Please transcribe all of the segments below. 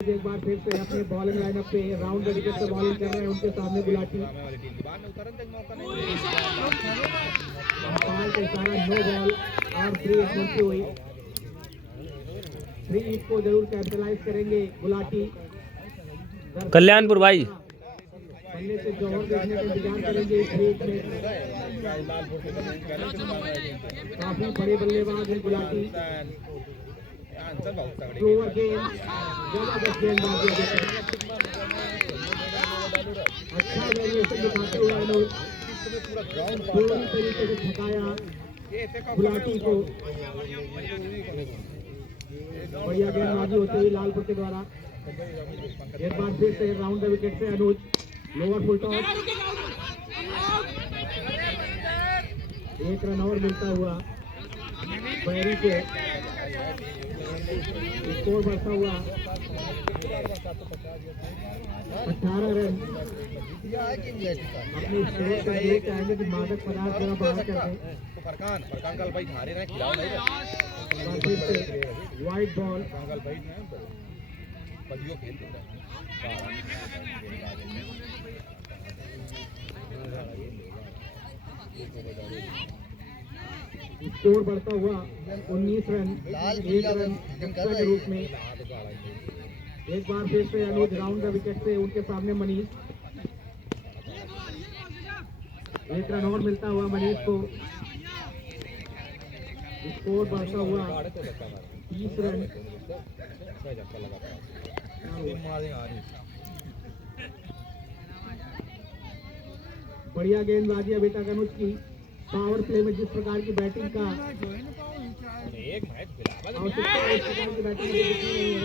एक बार फिर से अपने बॉलिंग लाइनअप पे राउंड विकेट से बॉलिंग कर रहे हैं, उनके सामने गुलाटी के सारा नो बॉल और 3 बनती हुई 3 को जरूर कैपिटलाइज करेंगे गुलाटी। कल्याणपुर भाई पहले से जौहर देखने का इंतजार करेंगे। 3 में काफी बड़े बल्लेबाज हैं गुलाटी। ओवर गेम जबरदस्त गेंदबाजी, अच्छा वेरिएशन दिखाते हुए अनुज पूरी तरीके से थकाया गुलाटी को। बढ़िया गेंदबाजी होते हुई लालपुर के द्वारा। एक बार फिर से राउंड द विकेट से अनुज, लोअर फुल टॉस, 1 रन और मिलता हुआ बैरी को। स्कोर बढ़ता हुआ 18 रन। अपने स्कोर का देख चाहेंगे कि मादक पदार्थ जरा बाहर करते। वाइट बॉल स्कोर बढ़ता हुआ 19 रन, 1 रन एक्स्ट्रा के रूप में। एक बार फिर से अनुज राउंड द विकेट से, उनके सामने मनीष। 1 रन और मिलता हुआ मनीष को। स्कोर बढ़ता हुआ 30 रन। बढ़िया गेंदबाजी अभी तक अनुज की। पावर प्ले में जिस प्रकार की बैटिंग का आवश्यकता है, इस प्रकार की बैटिंग दिखी नहीं है।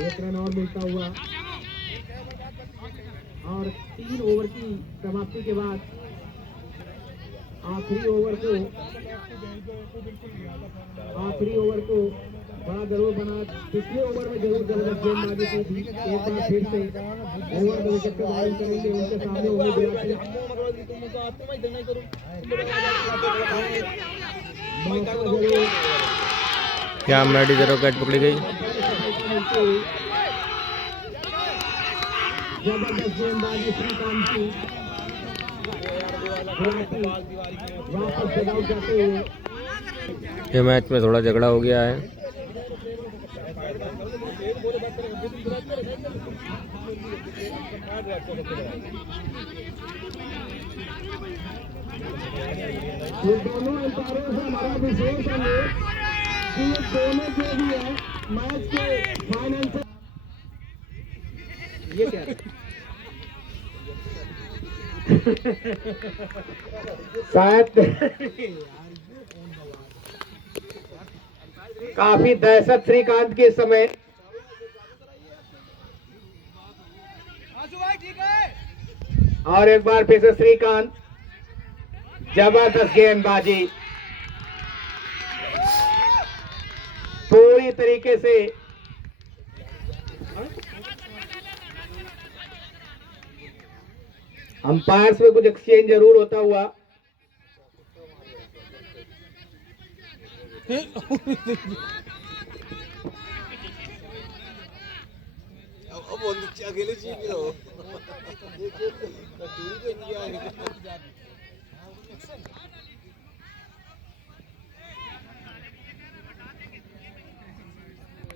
1 रन और मिलता हुआ और 3 ओवर की समाप्ति के बाद आखिरी ओवर को बड़ा जरूर बना। पिछले ओवर में जरूर जबरदस्त गेंदबाजी की थी। एक बार फिर से ओवर द विकेट पे बॉलिंग करेंगे, उनके सामने होंगे गुलाटी। क्या मैडी जरो कैच पकड़ी गई। जबरदस्त गेंदबाजी श्रीकांत की। वापस जगह जाते हुए ये मैच में थोड़ा झगड़ा हो गया है। ये दोनों अंपायरों से हमारा विशेष अनुरोध कि ये दोनों जो भी है मैच के फाइनल ये क्या शायद काफी दहशत श्रीकांत के समय। और एक बार फिर से श्रीकांत, जबरदस्त गेंदबाजी पूरी तरीके से। अंपायर्स में कुछ एक्सचेंज जरूर होता हुआ।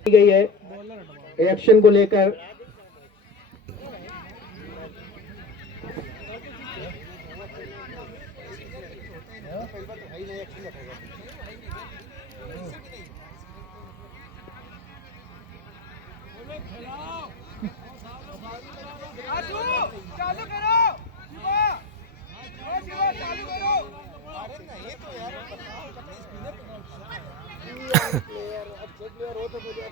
गई है एक्शन को लेकर। चालू करो शिवा, चालू करो। अरे नहीं तो यार प्लेयर हो तो मुझे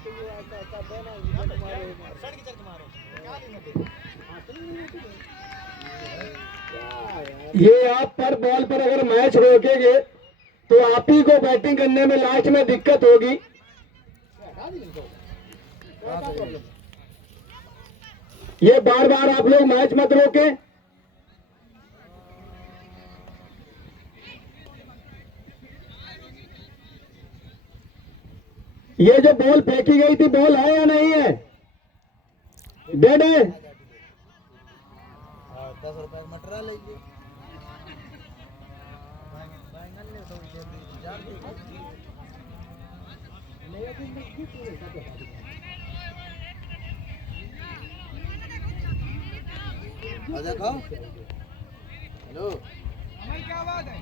ये आप पर बॉल पर अगर मैच रोकेंगे तो आप ही को बैटिंग करने में लास्ट में दिक्कत होगी। ये बार बार आप लोग मैच मत रोकें। ये जो बॉल फेंकी गई थी, बॉल है या नहीं है? डेड है। 10 रुपए का मटरा लीजिए। देखो हेलो क्या बात है।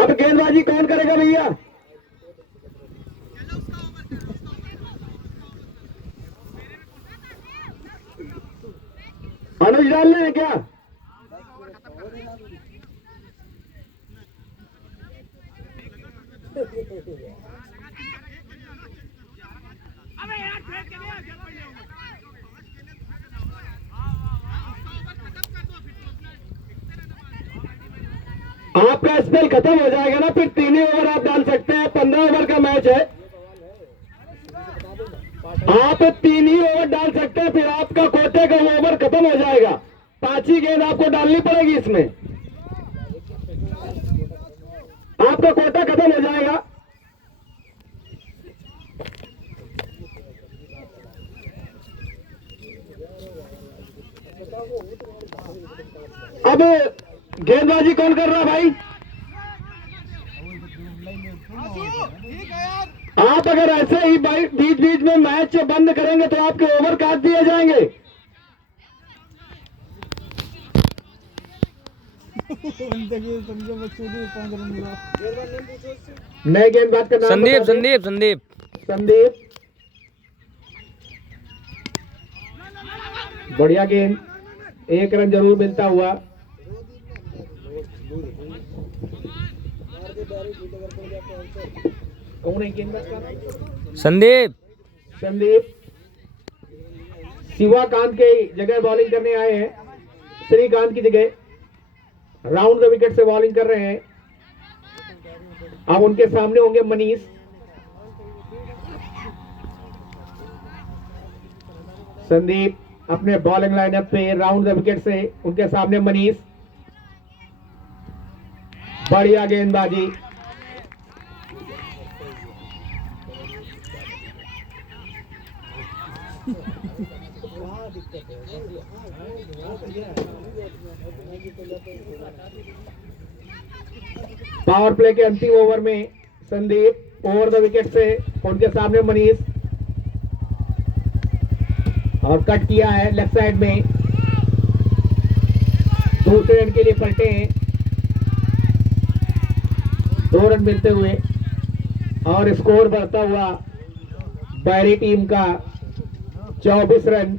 अब गेंदबाजी कौन करेगा भैया? अनुज डालने हैं क्या? आपका स्पेल खत्म हो जाएगा ना, फिर 3 ही ओवर आप डाल सकते हैं। 15 ओवर का मैच है, आप 3 ही ओवर डाल सकते हैं, फिर आपका कोटे का ओवर खत्म हो जाएगा। 5 ही गेंद आपको डालनी पड़ेगी इसमें, आपका कोटा खत्म हो जाएगा। अब गेंदबाजी कौन कर रहा है भाई? आप अगर ऐसे ही बीच बीच में मैच बंद करेंगे तो आपके ओवर काट दिए जाएंगे। नए गेंदबाज का नाम संदीप बता दें। संदीप संदीप संदीप, बढ़िया गेंद, 1 रन जरूर मिलता हुआ। कौन है गेंदबाज का नाम? संदीप संदीप शिवाकांत के जगह बॉलिंग करने आए हैं, श्रीकांत की जगह राउंड द विकेट से बॉलिंग कर रहे हैं। अब उनके सामने होंगे मनीष। संदीप अपने बॉलिंग लाइनअप पे राउंड द विकेट से, उनके सामने मनीष। बढ़िया गेंदबाजी, पावर प्ले के अंतिम ओवर में संदीप ओवर द विकेट से, उनके सामने मनीष, और कट किया है लेफ्ट साइड में। दूसरे रन के लिए पलटे हैं, 2 रन मिलते हुए और स्कोर बढ़ता हुआ बैरी टीम का 24 रन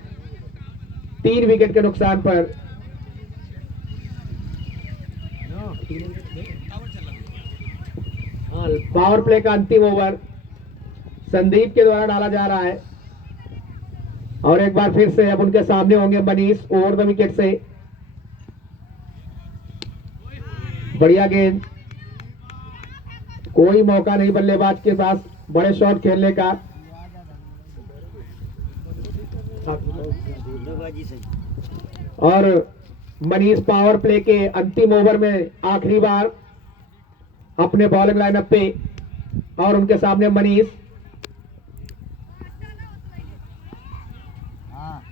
3 विकेट के नुकसान पर। पावर प्ले का अंतिम ओवर संदीप के द्वारा डाला जा रहा है और एक बार फिर से अब उनके सामने होंगे मनीष ओवर द विकेट से। बढ़िया गेंद, कोई मौका नहीं बल्लेबाज के पास बड़े शॉट खेलने का। और मनीष पावर प्ले के अंतिम ओवर में आखिरी बार अपने बॉलिंग लाइनअप पे, और उनके सामने मनीष।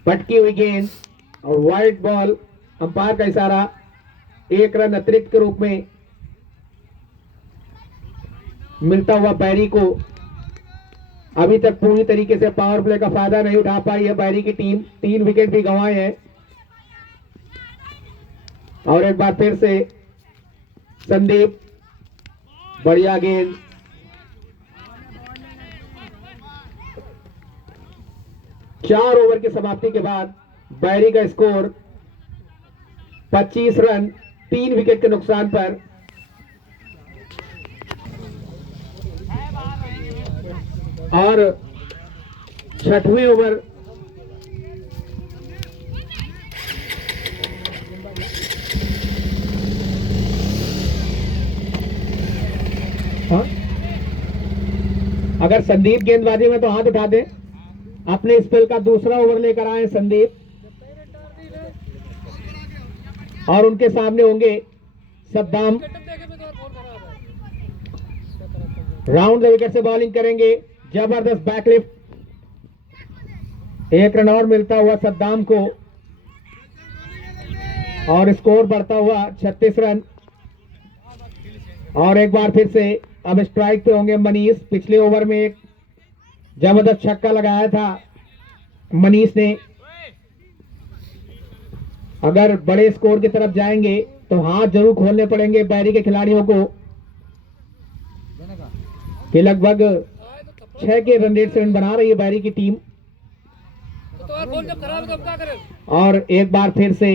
पटकी हुई गेंद और वाइड बॉल, अंपायर का इशारा, 1 रन अतिरिक्त के रूप में मिलता हुआ बैरी को। अभी तक पूरी तरीके से पावर प्ले का फायदा नहीं उठा पाई है बैरी की टीम, 3 विकेट भी गंवाए हैं। और एक बार फिर से संदीप, बढ़िया गेंद, चार ओवर की समाप्ति के बाद बैरी का स्कोर 25 रन 3 विकेट के नुकसान पर। और 6वें ओवर अगर संदीप गेंदबाजी में तो हाथ उठा दे। अपने स्पेल का दूसरा ओवर लेकर आए संदीप और उनके सामने होंगे सद्दाम। राउंड द विकेट से बॉलिंग करेंगे, जबरदस्त बैकलिफ्ट, 1 रन और मिलता हुआ सद्दाम को और स्कोर बढ़ता हुआ 36 रन। और एक बार फिर से अब स्ट्राइक पे होंगे मनीष। पिछले ओवर में एक जबरदस्त छक्का लगाया था मनीष ने। अगर बड़े स्कोर की तरफ जाएंगे तो हाथ जरूर खोलने पड़ेंगे बैरी के खिलाड़ियों को कि लगभग 6 के रन रेट से रन बना रही है बैरी की टीम। और एक बार फिर से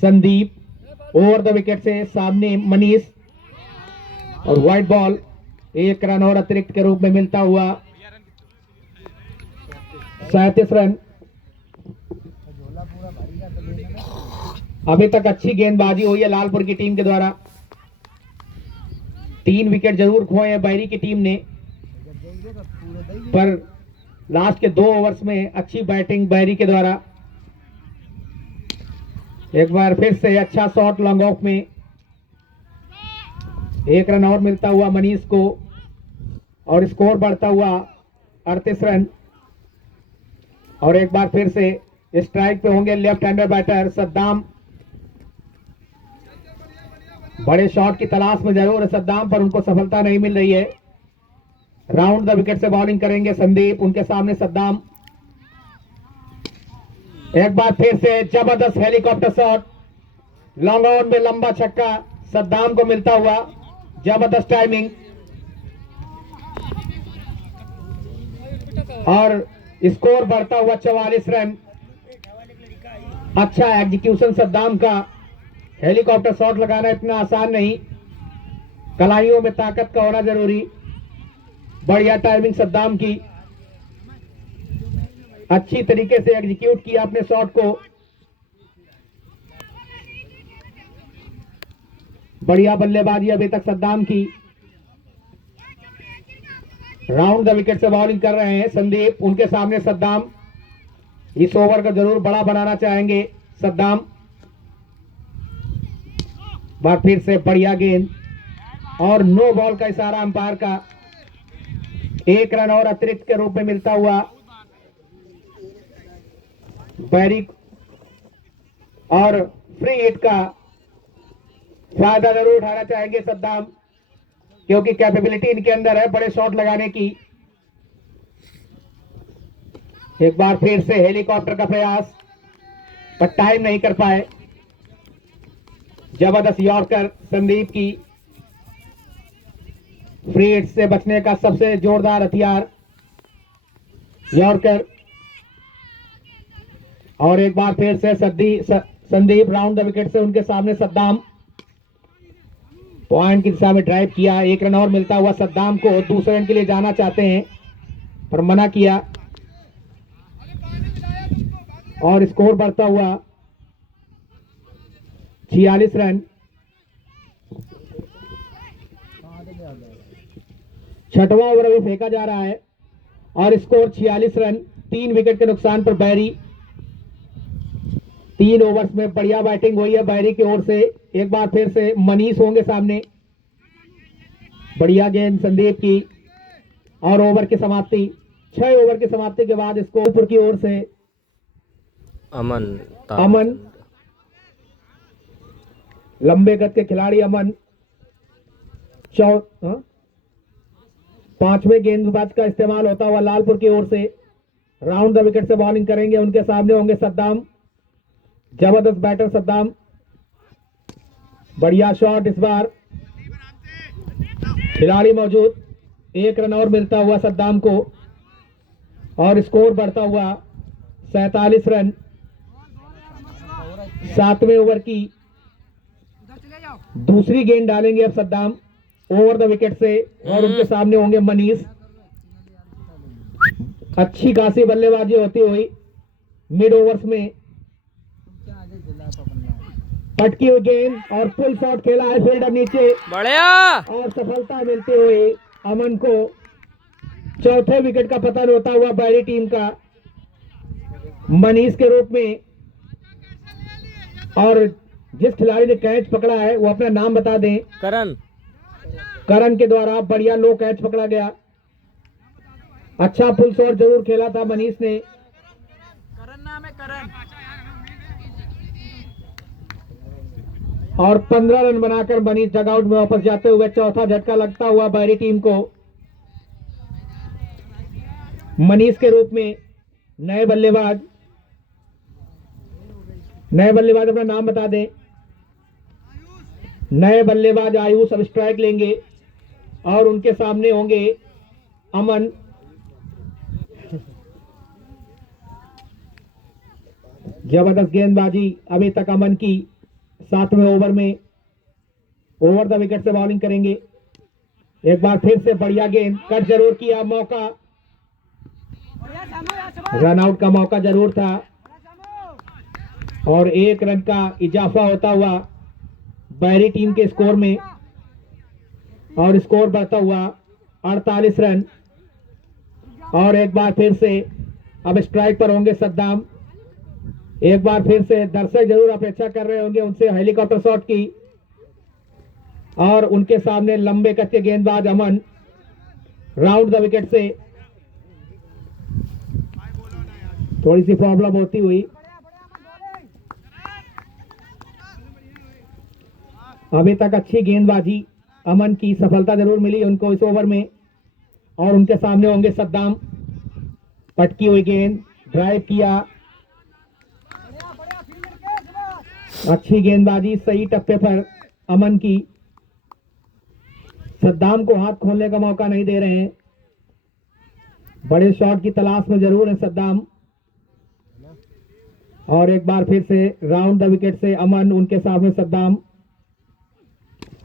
संदीप ओवर द विकेट से सामने मनीष और व्हाइट बॉल, 1 रन और अतिरिक्त के रूप में मिलता हुआ 37 रन। अभी तक अच्छी गेंदबाजी हुई है लालपुर की टीम के द्वारा। 3 विकेट जरूर खोए हैं बैरी की टीम ने, पर लास्ट के 2 ओवर्स में अच्छी बैटिंग बैरी के द्वारा। एक बार फिर से अच्छा शॉट लॉन्ग ऑफ में, 1 रन और मिलता हुआ मनीष को और स्कोर बढ़ता हुआ 38 रन। और एक बार फिर से स्ट्राइक पे होंगे लेफ्ट हैंडर बैटर सद्दाम। बड़े शॉट की तलाश में जरूर है सद्दाम, पर उनको सफलता नहीं मिल रही है। राउंड द विकेट से बॉलिंग करेंगे संदीप, उनके सामने सद्दाम। एक बार फिर से जबरदस्त हेलीकॉप्टर शॉट, लॉन्ग ऑन में लंबा छक्का सद्दाम को मिलता हुआ, जबरदस्त टाइमिंग। और स्कोर बढ़ता हुआ 44 रन। अच्छा एग्जीक्यूशन सद्दाम का, हेलीकॉप्टर शॉट लगाना इतना आसान नहीं, कलाइयों में ताकत का होना जरूरी। बढ़िया टाइमिंग सद्दाम की, अच्छी तरीके से एग्जीक्यूट किया अपने शॉट को। बढ़िया बल्लेबाजी अभी तक सद्दाम की। राउंड द विकेट से बॉलिंग कर रहे हैं संदीप, उनके सामने सद्दाम। इस ओवर को जरूर बड़ा बनाना चाहेंगे सद्दाम। बार फिर से बढ़िया गेंद और नो बॉल का इशारा अंपायर का, 1 रन और अतिरिक्त के रूप में मिलता हुआ बैरी। और फ्री हिट का फायदा जरूर उठाना चाहेंगे सद्दाम, क्योंकि कैपेबिलिटी इनके अंदर है बड़े शॉट लगाने की। एक बार फिर से हेलीकॉप्टर का प्रयास, पर टाइम नहीं कर पाए। जबरदस्त यॉर्कर संदीप की, फ्री हिट से बचने का सबसे जोरदार हथियार यॉर्कर। और एक बार फिर से संदीप राउंड द विकेट से उनके सामने सद्दाम। पॉइंट की दिशा में ड्राइव किया, 1 रन और मिलता हुआ सद्दाम को। दूसरे रन के लिए जाना चाहते हैं पर मना किया और स्कोर बढ़ता हुआ 46 रन। 6वां ओवर अभी फेंका जा रहा है और स्कोर 46 रन। 3 विकेट के नुकसान पर बैरी। 3 ओवर्स में बढ़िया बैटिंग हुई है बैरी की ओर से। एक बार फिर से मनीष होंगे सामने, बढ़िया गेंद संदीप की और ओवर की समाप्ति। 6 ओवर की समाप्ति के बाद इसको ऊपर की ओर से अमन, लंबे कद के खिलाड़ी अमन 5वें गेंदबाज का इस्तेमाल होता हुआ लालपुर की ओर से। राउंड द विकेट से बॉलिंग करेंगे, उनके सामने होंगे सद्दाम। जबरदस्त बैटर सद्दाम, बढ़िया शॉट इस बार, खिलाड़ी मौजूद। 1 रन और मिलता हुआ सद्दाम को और स्कोर बढ़ता हुआ 47 रन। 7वें ओवर की दूसरी गेंद डालेंगे अब सद्दाम ओवर द विकेट से और उनके सामने होंगे मनीष। अच्छी खासी बल्लेबाजी होती हुई मिड ओवर्स में, पटकी हुई गेंद और फुल शॉट खेला है फील्डर नीचे, बढ़िया और सफलता मिलते हुए अमन को। 4थे विकेट का पतन होता हुआ बैरी टीम का मनीष के रूप में। और जिस खिलाड़ी ने कैच पकड़ा है वो अपना नाम बता दें। करण के द्वारा बढ़िया लो कैच पकड़ा गया। अच्छा फुल शॉट जरूर खेला था मनीष ने। करण नाम है करण। और 15 रन बनाकर मनीष डगआउट में वापस जाते हुए चौथा झटका लगता हुआ बैरी टीम को। मनीष के रूप में नए बल्लेबाज अपना नाम बता दें। नए बल्लेबाज आयुष अब स्ट्राइक लेंगे और उनके सामने होंगे अमन। जबरदस्त गेंदबाजी अभी तक अमन की। 7वें ओवर में ओवर द विकेट से बॉलिंग करेंगे। एक बार फिर से बढ़िया गेंद, कट जरूर किया, मौका रन आउट का मौका जरूर था और 1 रन का इजाफा होता हुआ बैरी टीम के स्कोर में और स्कोर बढ़ता हुआ 48 रन। और एक बार फिर से अब स्ट्राइक पर होंगे सद्दाम। एक बार फिर से दर्शक जरूर अपेक्षा कर रहे होंगे उनसे हेलीकॉप्टर शॉट की और उनके सामने लंबे कद के गेंदबाज अमन राउंड द विकेट से। थोड़ी सी प्रॉब्लम होती हुई अभी तक अच्छी गेंदबाजी अमन की, सफलता जरूर मिली उनको इस ओवर में। और उनके सामने होंगे सद्दाम। पटकी हुई गेंद, ड्राइव किया, अच्छी गेंदबाजी, सही टप्पे पर अमन की। सद्दाम को हाथ खोलने का मौका नहीं दे रहे हैं। बड़े शॉट की तलाश में जरूर है सद्दाम। और एक बार फिर से राउंड द विकेट से अमन, उनके सामने सद्दाम।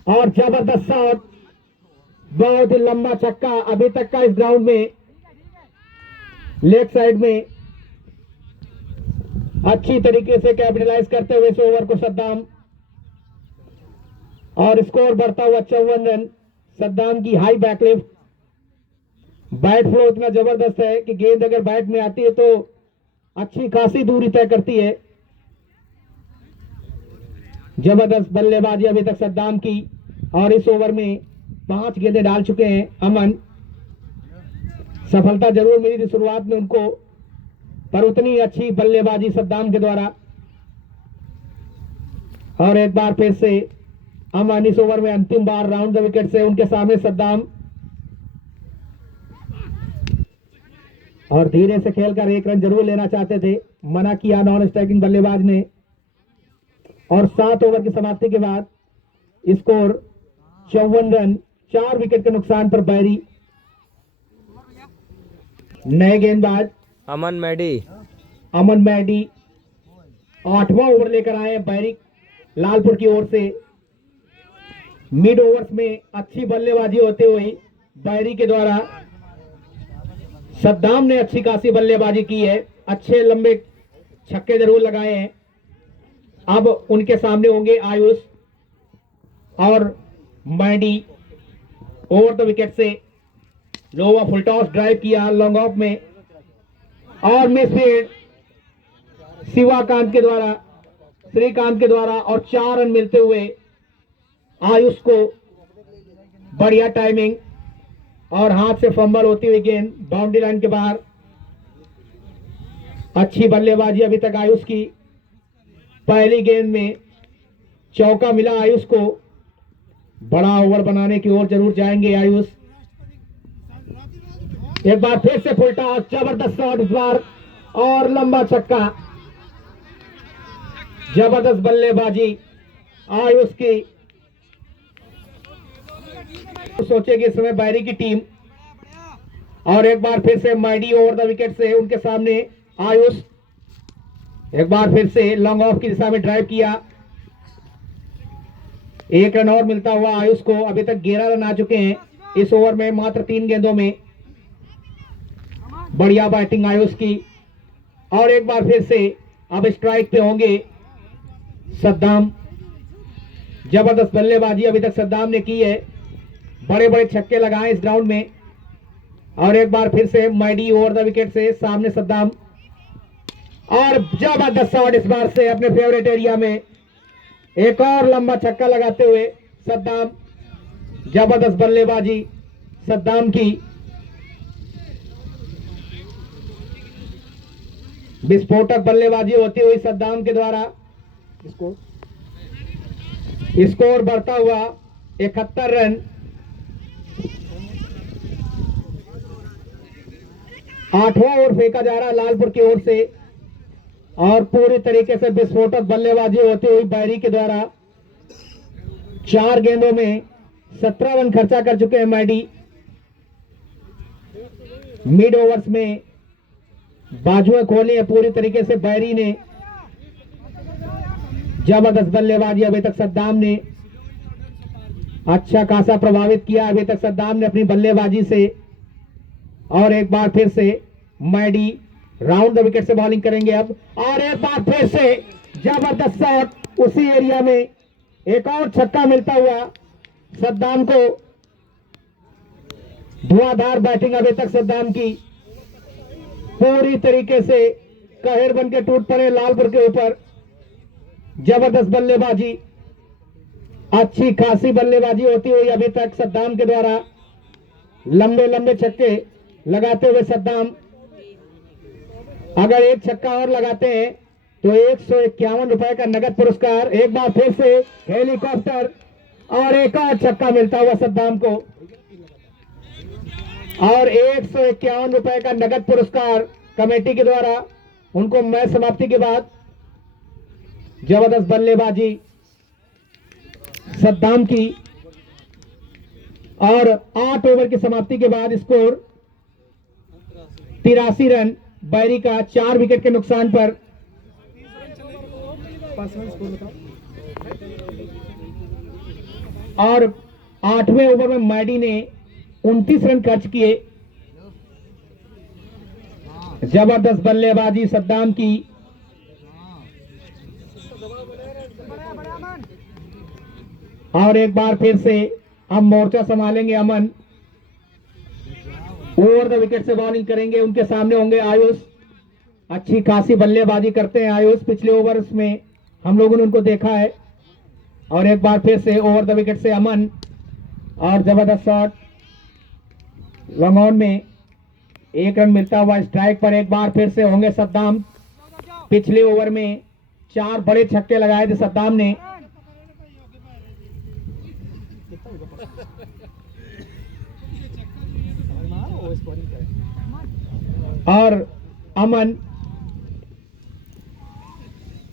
और जबरदस्त शॉट, बहुत ही लंबा छक्का अभी तक का इस ग्राउंड में। लेग साइड में अच्छी तरीके से कैपिटलाइज करते हुए इस ओवर को सद्दाम। और स्कोर बढ़ता हुआ 54 रन। सद्दाम की हाई बैकलिफ्ट, बैट फ्लो इतना जबरदस्त है कि गेंद अगर बैट में आती है तो अच्छी खासी दूरी तय करती है। जबरदस्त बल्लेबाजी अभी तक सद्दाम की और इस ओवर में 5 गेंदें डाल चुके हैं अमन। सफलता जरूर मिली थी शुरुआत में उनको, पर उतनी अच्छी बल्लेबाजी सद्दाम के द्वारा। और एक बार फिर से अमन इस ओवर में अंतिम बार राउंड द विकेट से, उनके सामने सद्दाम। और धीरे से खेलकर 1 रन जरूर लेना चाहते थे, मना किया नॉन स्ट्राइकिंग बल्लेबाज ने। और 7 ओवर की समाप्ति के बाद स्कोर 54 रन, 4 विकेट के नुकसान पर बैरी। नए गेंदबाज अमन मैडी 8वां ओवर लेकर आए हैं बैरी लालपुर की ओर से। मिड ओवर्स में अच्छी बल्लेबाजी होते हुए बैरी के द्वारा सद्दाम ने अच्छी खासी बल्लेबाजी की है, अच्छे लंबे छक्के जरूर लगाए हैं। अब उनके सामने होंगे आयुष और मैडी। ओवर द विकेट से लोवा फुल टॉस ड्राइव किया लॉन्ग ऑफ में और मिस हिट श्रीकांत के द्वारा और 4 रन मिलते हुए आयुष को। बढ़िया टाइमिंग और हाथ से फंबल होती हुई गेंद बाउंड्री लाइन के बाहर। अच्छी बल्लेबाजी अभी तक आयुष की। पहली गेंद में चौका मिला आयुष को। बड़ा ओवर बनाने की ओर जरूर जाएंगे आयुष। एक बार फिर से फुल टॉस, जबरदस्त शॉट इस बार और लंबा छक्का। जबरदस्त बल्लेबाजी आयुष की। सोचेगी इस समय बैरी की टीम। और एक बार फिर से मैडी ओवर द विकेट से, उनके सामने आयुष। एक बार फिर से लॉन्ग ऑफ की दिशा में ड्राइव किया। 1 रन और मिलता हुआ आयुष को। अभी तक 11 रन आ चुके हैं इस ओवर में, मात्र 3 गेंदों में। बढ़िया बैटिंग आयुष की। और एक बार फिर से अब स्ट्राइक पे होंगे सद्दाम। जबरदस्त बल्लेबाजी अभी तक सद्दाम ने की है, बड़े बड़े छक्के लगाए इस ग्राउंड में। और एक बार फिर से मैडी ओवर द विकेट से, सामने सद्दाम। और जबरदस्त शॉट इस बार से अपने फेवरेट एरिया में, एक और लंबा छक्का लगाते हुए सद्दाम। जबरदस्त बल्लेबाजी सद्दाम की, विस्फोटक बल्लेबाजी होती हुई सद्दाम के द्वारा। स्कोर बढ़ता हुआ 71 रन। 8वां ओवर फेंका जा रहा है लालपुर की ओर से और पूरी तरीके से विस्फोटक बल्लेबाजी होती हुई बैरी के द्वारा। 4 गेंदों में 17 रन खर्चा कर चुके हैं मैडी। मिड ओवर्स में बाजुएं खोली है पूरी तरीके से बैरी ने। जबरदस्त बल्लेबाजी अभी तक सद्दाम ने अच्छा खासा प्रभावित किया अभी तक सद्दाम ने अपनी बल्लेबाजी से। और एक बार फिर से मैडी राउंड द विकेट से बॉलिंग करेंगे अब। और एक बार फिर से जबरदस्त शॉट, उसी एरिया में एक और छक्का मिलता हुआ सद्दाम को। धुआंधार बैटिंग अभी तक सद्दाम की, पूरी तरीके से कहर बन के टूट पड़े लालपुर के ऊपर। जबरदस्त बल्लेबाजी, अच्छी खासी बल्लेबाजी होती हुई अभी तक सद्दाम के द्वारा। लंबे लंबे छक्के लगाते हुए सद्दाम, अगर एक छक्का और लगाते हैं तो 151 रुपए का नगद पुरस्कार। एक बार फिर से हेलीकॉप्टर और एक और छक्का मिलता हुआ सद्दाम को और 151 रुपए का नगद पुरस्कार कमेटी के द्वारा उनको मैच समाप्ति के बाद। जबरदस्त बल्लेबाजी सद्दाम की और 8 ओवर की समाप्ति के बाद स्कोर 83 रन बैरी का 4 विकेट के नुकसान पर। और 8वें ओवर में मैडी ने 29 रन खर्च किए। जबरदस्त बल्लेबाजी सद्दाम की और एक बार फिर से अब मोर्चा संभालेंगे अमन। ओवर द विकेट से बॉलिंग करेंगे, उनके सामने होंगे आयुष। अच्छी खासी बल्लेबाजी करते हैं आयुष, पिछले ओवर्स में हम लोगों ने उनको देखा है। और एक बार फिर से ओवर द विकेट से अमन और जबरदस्त शॉट, लॉन्ग ऑन में 1 रन मिलता हुआ। स्ट्राइक पर एक बार फिर से होंगे सद्दाम। पिछले ओवर में 4 बड़े छक्के लगाए थे सद्दाम ने। और अमन,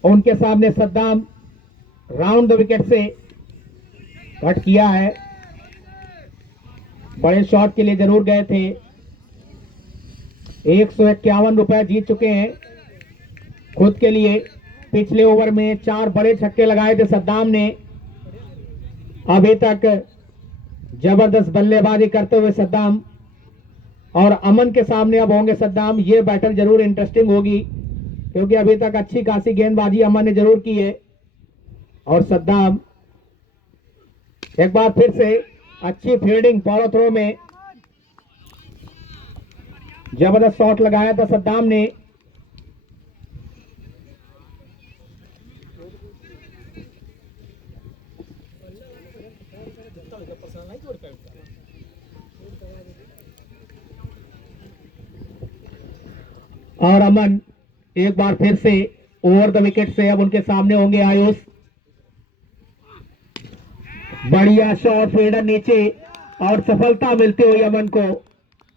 उनके सामने सद्दाम राउंड द विकेट से कट किया है। बड़े शॉट के लिए जरूर गए थे। 151 रुपए जीत चुके हैं खुद के लिए। पिछले ओवर में 4 बड़े छक्के लगाए थे सद्दाम ने। अभी तक जबरदस्त बल्लेबाजी करते हुए सद्दाम और अमन के सामने अब होंगे सद्दाम। ये बैटल जरूर इंटरेस्टिंग होगी क्योंकि अभी तक अच्छी खासी गेंदबाजी अमन ने जरूर की है। और सद्दाम एक बार फिर से अच्छी फील्डिंग, फॉलो थ्रो में जबरदस्त शॉट लगाया था सद्दाम ने। और अमन एक बार फिर से ओवर द विकेट से अब उनके सामने होंगे आयुष। बढ़िया शॉट, फील्डर नीचे और सफलता मिलती हुई अमन को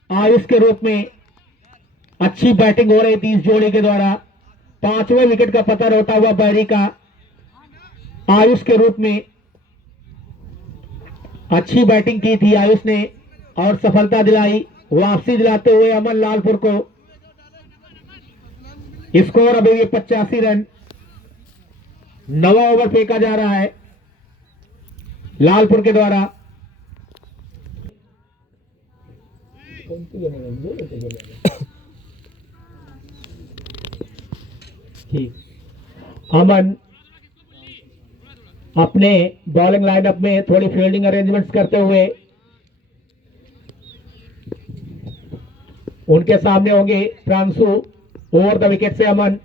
आयुष के रूप में। अच्छी बैटिंग हो रही थी इस जोड़ी के द्वारा। 5वें विकेट का पतन होता हुआ बैरी का आयुष के रूप में। अच्छी बैटिंग की थी आयुष ने और सफलता दिलाई, वापसी दिलाते हुए अमन लालपुर को। स्कोर अभी भी 85 रन। 9वां ओवर फेंका जा रहा है लालपुर के द्वारा। अमन अपने बॉलिंग लाइनअप में थोड़ी फील्डिंग अरेंजमेंट्स करते हुए उनके सामने होंगे प्रांशु। ओवर द विकेट से अमन,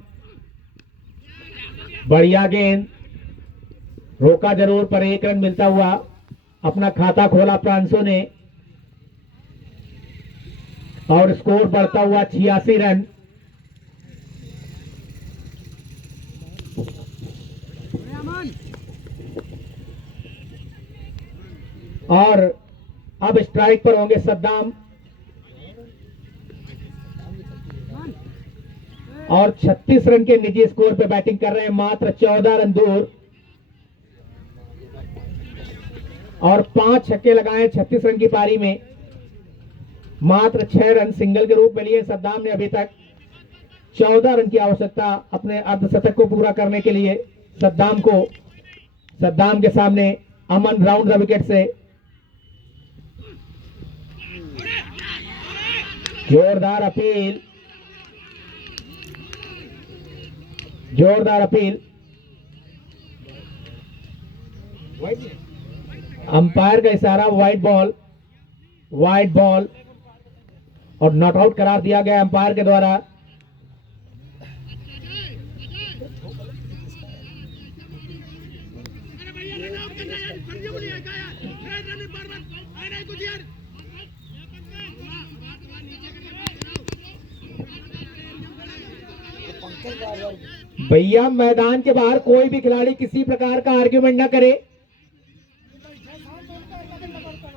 बढ़िया गेंद, रोका जरूर पर 1 रन मिलता हुआ। अपना खाता खोला फ्रांसो ने और स्कोर बढ़ता हुआ 86 रन। और अब स्ट्राइक पर होंगे सद्दाम और 36 रन के निजी स्कोर पे बैटिंग कर रहे हैं, मात्र 14 रन दूर और 5 छक्के लगाए 36 रन की पारी में। मात्र 6 रन सिंगल के रूप में लिए सद्दाम ने अभी तक। 14 रन की आवश्यकता अपने अर्धशतक को पूरा करने के लिए सद्दाम के सामने अमन राउंड द विकेट से जोरदार अपील, अंपायर का इशारा वाइड बॉल और नॉट आउट करार दिया गया अंपायर के द्वारा। भैया मैदान के बाहर कोई भी खिलाड़ी किसी प्रकार का आर्ग्यूमेंट ना करे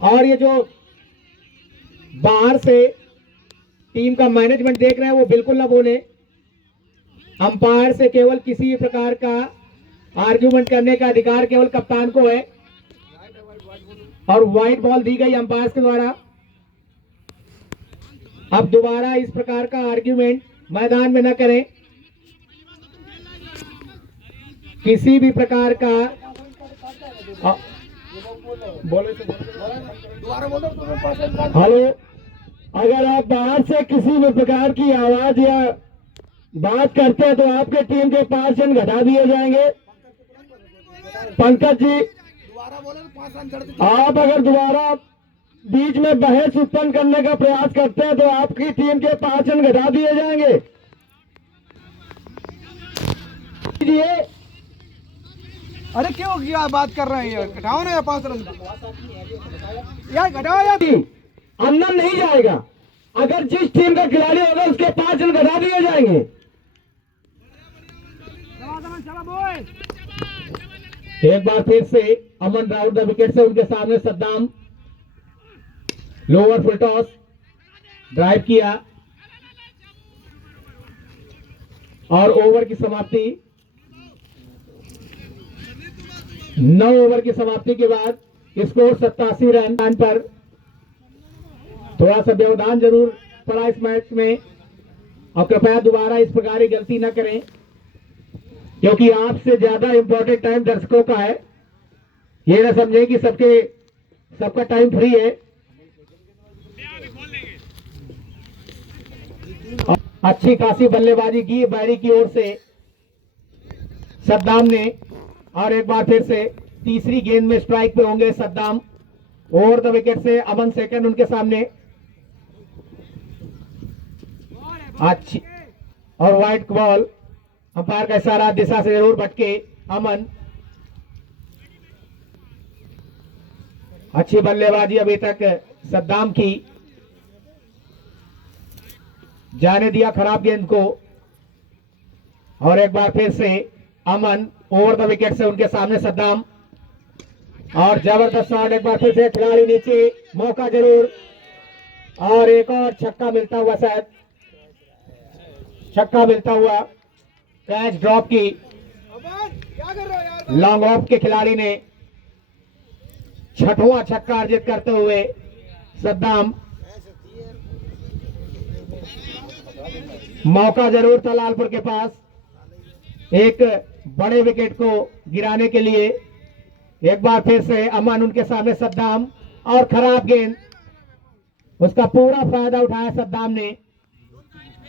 और ये जो बाहर से टीम का मैनेजमेंट देख रहे हैं वो बिल्कुल ना बोले। अंपायर से केवल किसी प्रकार का आर्ग्यूमेंट करने का अधिकार केवल कप्तान को है और व्हाइट बॉल दी गई अंपायर के द्वारा। अब दोबारा इस प्रकार का आर्ग्यूमेंट मैदान में न करें, किसी भी प्रकार का हेलो, अगर आप बाहर से किसी भी प्रकार की आवाज या बात करते हैं तो आपके टीम के 5 रन घटा दिए जाएंगे। पंकज जी, आप अगर दोबारा बीच में बहस उत्पन्न करने का प्रयास करते हैं तो आपकी टीम के 5 रन घटा दिए जाएंगे। अरे क्यों क्या बात कर रहे हैं यार, घटाओ ना यार 5 रन यार, घटाओ यार। अंदर नहीं जाएगा, अगर जिस टीम का खिलाड़ी होगा उसके 5 रन घटा दिए जाएंगे। एक बार फिर से अमन राउंड द विकेट से उनके सामने Saddam lower full toss drive किया और ओवर की समाप्ति 9 ओवर की समाप्ति के बाद स्कोर 87 रन पर। थोड़ा सा व्यवधान जरूर पड़ा इस मैच में और कृपया दोबारा इस प्रकार की गलती न करें क्योंकि आपसे ज्यादा इंपॉर्टेंट टाइम दर्शकों का है। ये ना समझें कि सबका टाइम फ्री है। अच्छी खासी बल्लेबाजी की बैरी की ओर से सद्दाम ने और एक बार फिर से तीसरी गेंद में स्ट्राइक पे होंगे सद्दाम। ओवर द विकेट से अमन सेकंड उनके सामने। अच्छी और व्हाइट बॉल, अंपायर का इशारा दिशा से जरूर भटके अमन। अच्छी बल्लेबाजी अभी तक सद्दाम की, जाने दिया खराब गेंद को और एक बार फिर से अमन ओवर द विकेट से उनके सामने सद्दाम और जबरदस्त शॉट। एक बार फिर से खिलाड़ी नीचे, मौका जरूर और एक और छक्का मिलता हुआ, शायद छक्का मिलता हुआ। कैच ड्रॉप की लॉन्ग ऑफ के खिलाड़ी ने 6वां छक्का अर्जित करते हुए सद्दाम। मौका जरूर था लालपुर के पास एक बड़े विकेट को गिराने के लिए। एक बार फिर से अमन उनके सामने सद्दाम और खराब गेंद, उसका पूरा फायदा उठाया सद्दाम ने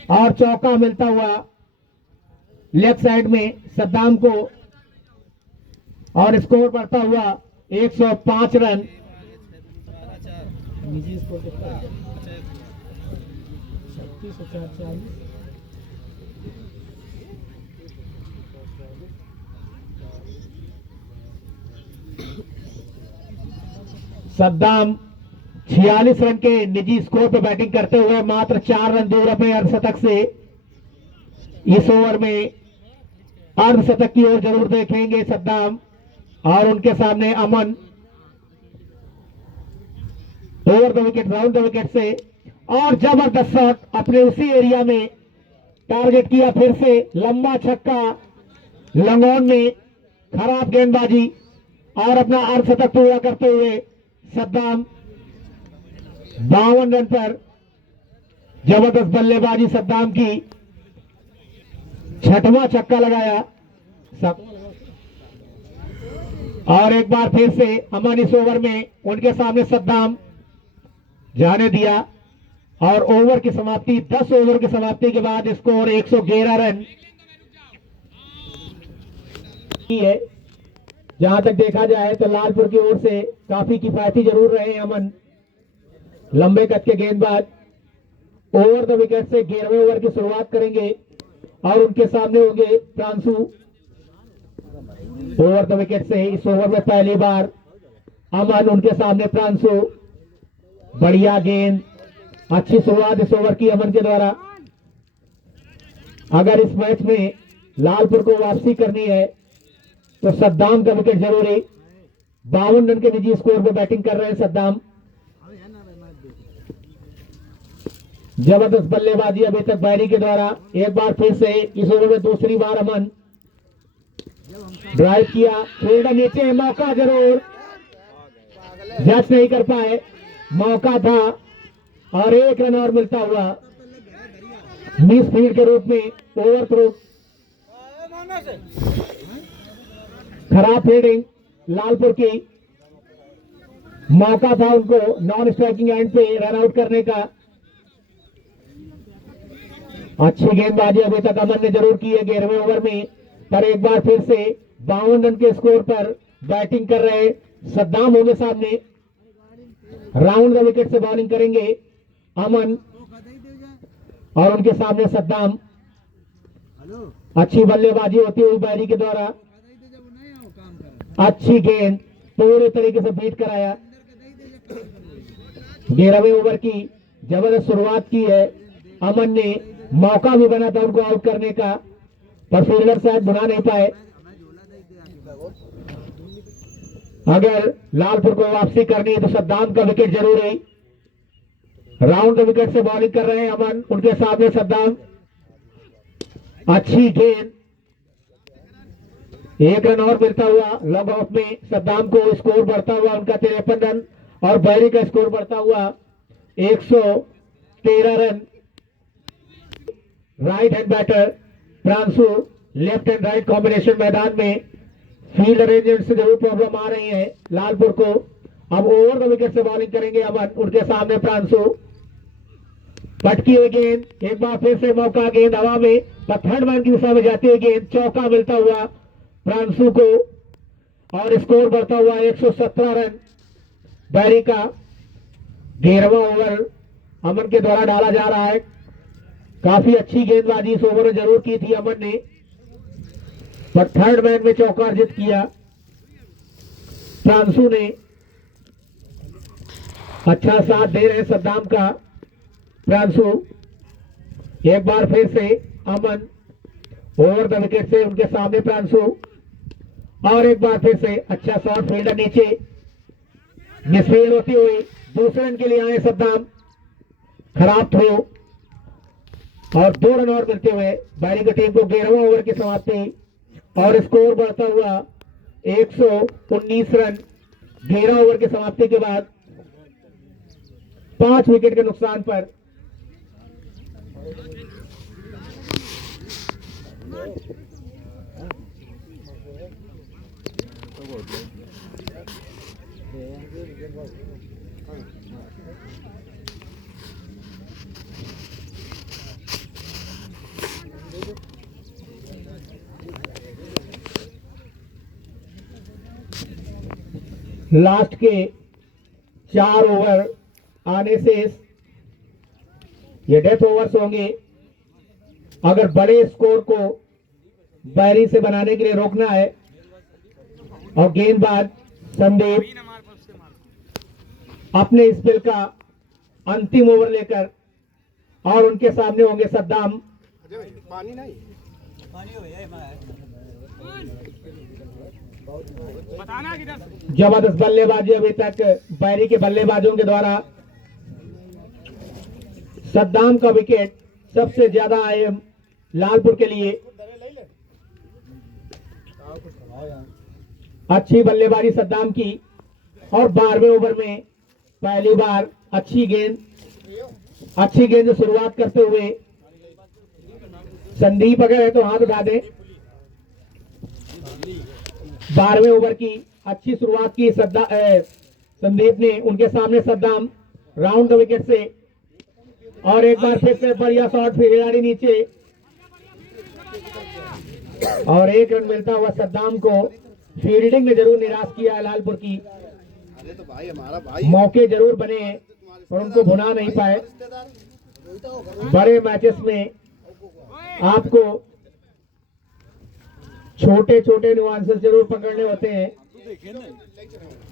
और चौका मिलता हुआ लेफ्ट साइड में सद्दाम को और स्कोर बढ़ता हुआ 105 रन। निजी स्कोर कितना है? 36 40। सद्दाम 46 रन के निजी स्कोर पर बैटिंग करते हुए मात्र 4 रन दूर अपने अर्धशतक से इस ओवर में अर्धशतक की ओर जरूर देखेंगे सद्दाम। और उनके सामने Aman over the wicket, round the wicket से, और जबरदस्त शॉट अपने उसी एरिया में टारगेट किया। फिर से लंबा छक्का लंगोन में, खराब गेंदबाजी और अपना अर्धशतक पूरा करते हुए सद्दाम 52 रन पर। जबरदस्त बल्लेबाजी सद्दाम की, छठवां छक्का लगाया और एक बार फिर से अमन इस ओवर में उनके सामने सद्दाम जाने दिया। और ओवर की समाप्ति, 10 ओवर की समाप्ति के बाद स्कोर 111 रन है। जहां तक देखा जाए तो लालपुर की ओर से काफी किफायती जरूर रहे अमन, लंबे कद के गेंदबाज। ओवर द विकेट से 11वें ओवर की शुरुआत करेंगे और उनके सामने होंगे प्रांशु। ओवर द विकेट से इस ओवर में पहली बार अमन, उनके सामने प्रांशु। बढ़िया गेंद, अच्छी शुरुआत इस ओवर की अमन के द्वारा। अगर इस मैच में लालपुर को वापसी करनी है तो सद्दाम का विकेट जरूरी। 52 रन के निजी स्कोर पर बैटिंग कर रहे हैं सद्दाम। जबरदस्त बल्लेबाजी अभी तक बैरी के द्वारा। एक बार फिर से इस ओवर में दूसरी बार अमन ड्राइव किया, फील्डर नीचे, मौका जरूर, जज नहीं कर पाए, मौका था और 1 रन और मिलता हुआ मिस फील्ड के रूप में ओवर थ्रो। खराब फील्डिंग लालपुर की, मौका था उनको नॉन स्ट्राइकिंग एंड पे रन आउट करने का। अच्छी गेंदबाजी अभी तक अमन ने जरूर की है 11वें ओवर में, पर एक बार फिर से 52 रन के स्कोर पर बैटिंग कर रहे सद्दाम होंगे सामने। राउंड द विकेट से बॉलिंग करेंगे अमन और उनके सामने सद्दाम। अच्छी बल्लेबाजी होती हुई बैरी के द्वारा, अच्छी गेंद, पूरे तरीके से बीट कराया। 11वें ओवर की जबरदस्त शुरुआत की है अमन ने, मौका भी बना था उनको आउट करने का, पर फील्डर शायद बुला नहीं पाए। अगर लालपुर को वापसी करनी है तो सद्दाम का विकेट जरूरी। राउंड द विकेट से बॉलिंग कर रहे हैं अमन, उनके सामने सद्दाम। अच्छी गेंद, 1 रन और मिलता हुआ लॉग ऑफ में सद्दाम को। स्कोर बढ़ता हुआ उनका 53 रन और बैरी का स्कोर बढ़ता हुआ 113 run. Right hand batter Pranshu, left and right combination मैदान में। फील्ड अरेंजमेंट से जरूर प्रॉब्लम आ रही है लालपुर को। अब ओवर द विकेट से बॉलिंग करेंगे अमन, उनके सामने प्रांशु। पटकी हुई गेंद, एक बार फिर से मौका, गेंद हवा में, पर थर्ड मैन की दिशा में जाती हुई गेंद, चौका मिलता हुआ प्रांशु को और स्कोर बढ़ता हुआ 117 रन बैरी का। 11वां ओवर अमन के द्वारा डाला जा रहा है। काफी अच्छी गेंदबाजी इस ओवर में जरूर की थी अमन ने, पर थर्ड मैन में चौका अर्जित किया प्रांशु ने। अच्छा साथ दे रहे सद्दाम का प्रांशु। एक बार फिर से अमन, ओवर द विकेट से उनके सामने प्रांशु और एक बार फिर से अच्छा शॉट, फील्डर नीचे, मिसफील्ड होती हुई दूसरे रन के लिए आए सद्दाम। खराब थ्रो और 2 रन और मिलते हुए बैरी की टीम को 11वां ओवर की समाप्ति और स्कोर बढ़ता हुआ 119 रन। 11 ओवर की समाप्ति के बाद 5 विकेट के नुकसान पर। लास्ट के 4 ओवर आने से ये डेथ ओवर्स होंगे। अगर बड़े स्कोर को बैरी से बनाने के लिए रोकना है और गेंदबाज संदीप अपने इस स्पेल का अंतिम ओवर लेकर, और उनके सामने होंगे सद्दाम। जबरदस्त बल्लेबाजी अभी तक बैरी के बल्लेबाजों के द्वारा। सद्दाम का विकेट सबसे ज्यादा आए लालपुर के लिए। अच्छी बल्लेबाजी सद्दाम की, और 12वें ओवर में पहली बार अच्छी गेंद से शुरुआत करते हुए संदीप अगर है तो हाथ उठा दें। 12वें ओवर की अच्छी शुरुआत की संदीप ने। उनके सामने सद्दाम राउंड द विकेट से, और एक बार फिर से बढ़िया शॉट, फिर खिलाड़ी नीचे, और 1 रन मिलता हुआ सद्दाम को। फील्डिंग ने जरूर निराश किया है लालपुर की। मौके जरूर बने हैं और उनको भुना नहीं पाए। बड़े मैचेस में आपको छोटे छोटे नुआंसेस जरूर पकड़ने होते हैं।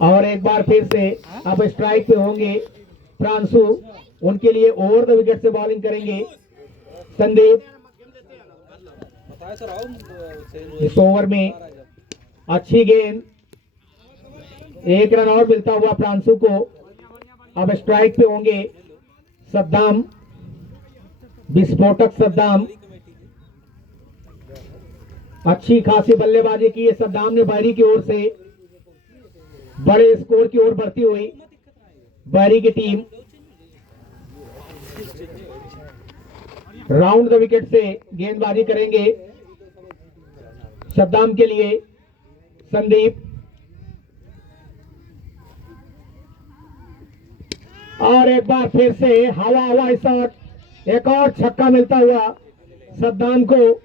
और एक बार फिर से अब स्ट्राइक पे होंगे प्रांशु। उनके लिए ओवर द विकेट से बॉलिंग करेंगे संदीप। इस ओवर में अच्छी गेंद, 1 रन और मिलता हुआ प्रांशु को। अब स्ट्राइक पे होंगे सद्दाम, विस्फोटक सद्दाम। अच्छी खासी बल्लेबाजी की है सद्दाम ने बैरी की ओर से। बड़े स्कोर की ओर बढ़ती हुई बैरी की टीम। राउंड द विकेट से गेंदबाजी करेंगे सद्दाम के लिए संदीप। और एक बार फिर से हवा शॉट, एक और छक्का मिलता हुआ सद्दाम को।